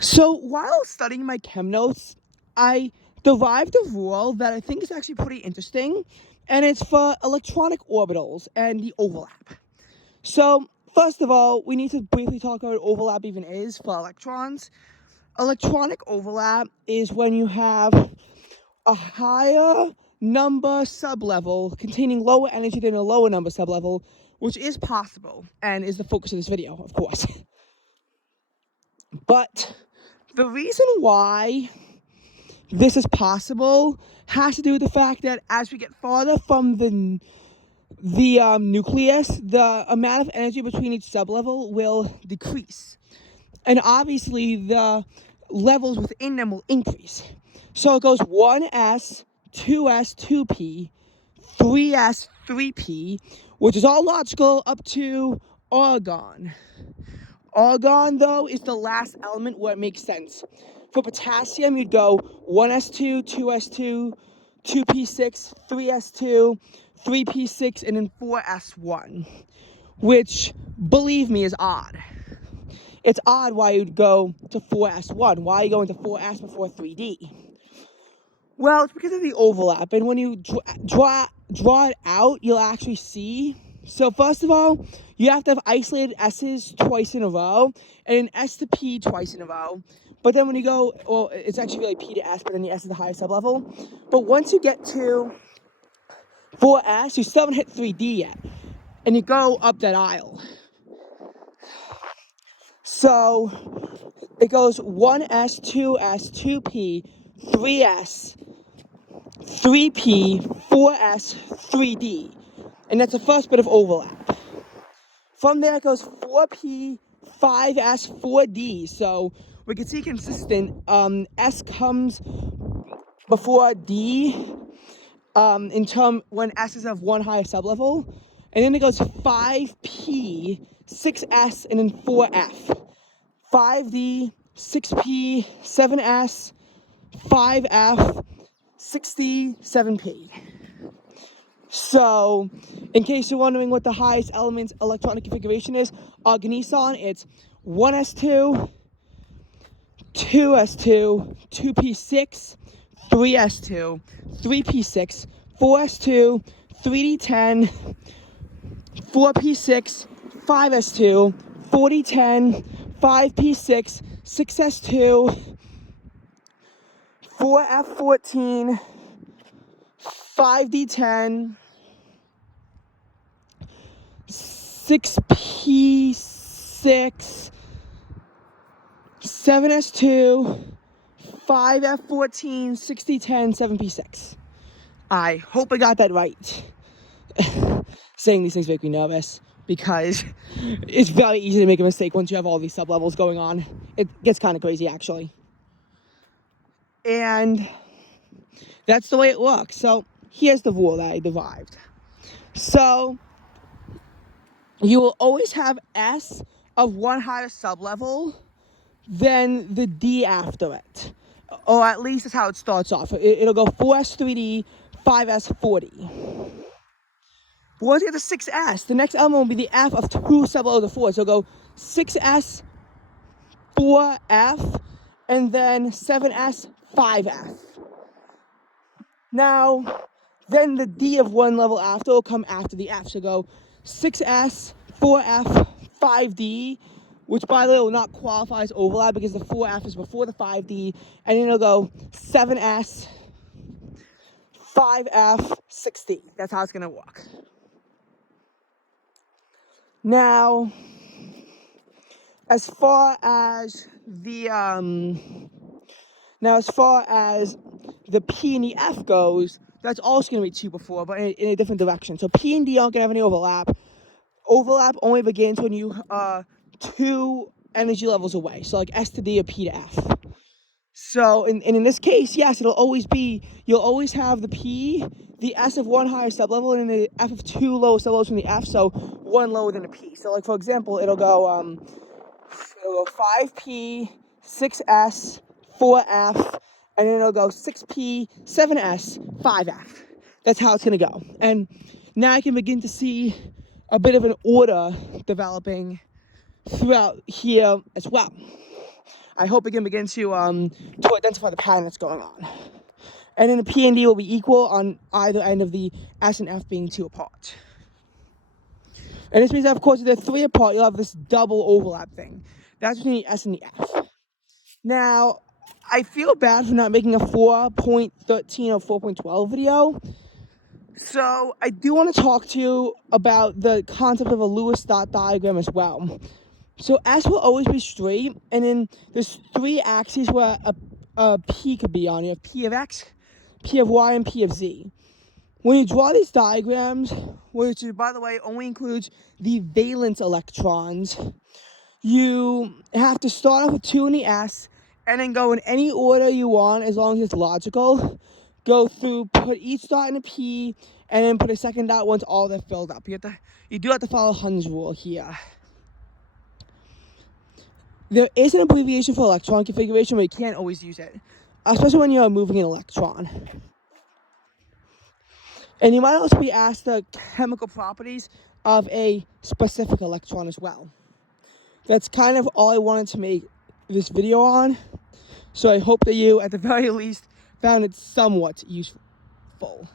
So while studying my chem notes, I derived a rule that I think is actually pretty interesting, and it's for electronic orbitals and the overlap. So first of all, we need to briefly talk about what overlap even is for electrons. Electronic overlap is when you have a higher number sublevel containing lower energy than a lower number sublevel, which is possible and is the focus of this video, of course. But the reason why this is possible has to do with the fact that as we get farther from the nucleus, the amount of energy between each sublevel will decrease. And obviously, the levels within them will increase. So it goes 1s, 2s, 2p, 3s, 3p, which is all logical up to argon. Argon, though, is the last element where it makes sense. For potassium, you'd go 1s2, 2s2, 2p6, 3s2, 3p6, and then 4s1, which, believe me, is odd. It's odd why you'd go to 4s1. Why are you going to 4s before 3d? Well, it's because of the overlap, and when you draw it out, you'll actually see. So first of all, you have to have isolated S's twice in a row, and an S to P twice in a row. But then when you go, well, it's actually really P to S, but then the S is the highest sublevel. But once you get to 4S, you still haven't hit 3D yet, and you go up that aisle. So it goes 1S, 2S, 2P, 3S, 3P, 4S, 3D. And that's the first bit of overlap. From there it goes 4P, 5S, 4D. So we can see consistent. S comes before D in term when S is of one higher sublevel. And then it goes 5P, 6S, and then 4F. 5D, 6P, 7S, 5F, 6D, 7P. So, in case you're wondering what the highest element's electronic configuration is, argoniston, it's 1s2, 2s2, 2p6, 3s2, 3p6, 4s2, 3d10, 4p6, 5s2, 4d10, 5p6, 6s2, 4f14, 5d10, 6p6, 7s2, 5f14, 6d10, 7p6. I hope I got that right. Saying these things make me nervous because it's very easy to make a mistake once you have all these sublevels going on. It gets kind of crazy, actually. And that's the way it works. So here's the rule that I derived. So you will always have S of one higher sublevel than the D after it. Or at least that's how it starts off. It'll go 4S, 3D, 5S, 4D. But once you get to 6S, the next element will be the F of 2 sublevels of 4. So it'll go 6S, 4F, and then 7S, 5F. Now, then the D of one level after will come after the F. So go 6S, 4F, 5D, which by the way will not qualify as overlap because the 4F is before the 5D, and then it'll go 7S, 5F, 6D. That's how it's going to work. Now, as far as the P and the F goes, that's also going to be 2 before, but in a different direction. So P and D aren't going to have any overlap. Overlap only begins when you are 2 energy levels away. So like S to D or P to F. So in this case, yes, you'll always have the P, the S of one higher sublevel, and the F of 2 lower sublevels from the F, so 1 lower than the P. So like for example, it'll go 5P, 6S, 4F, and then it'll go 6P, 7S, 5F. That's how it's going to go. And now I can begin to see a bit of an order developing throughout here as well. I hope we can begin to identify the pattern that's going on. And then the P and D will be equal on either end of the S and F being 2 apart. And this means that, of course, if they're 3 apart, you'll have this double overlap thing. That's between the S and the F. Now, I feel bad for not making a 4.13 or 4.12 video. So I do want to talk to you about the concept of a Lewis dot diagram as well. So S will always be straight, and then there's 3 axes where a P could be on. You have P of X, P of Y, and P of Z. When you draw these diagrams, which, by the way, only includes the valence electrons, you have to start off with 2 in the S, and then go in any order you want, as long as it's logical. Go through, put each dot in a P, and then put a second dot once all they're filled up. You do have to follow Hund's rule here. There is an abbreviation for electron configuration, but you can't always use it, especially when you're moving an electron. And you might also be asked the chemical properties of a specific electron as well. That's kind of all I wanted to make this video on. So I hope that you, at the very least, found it somewhat useful.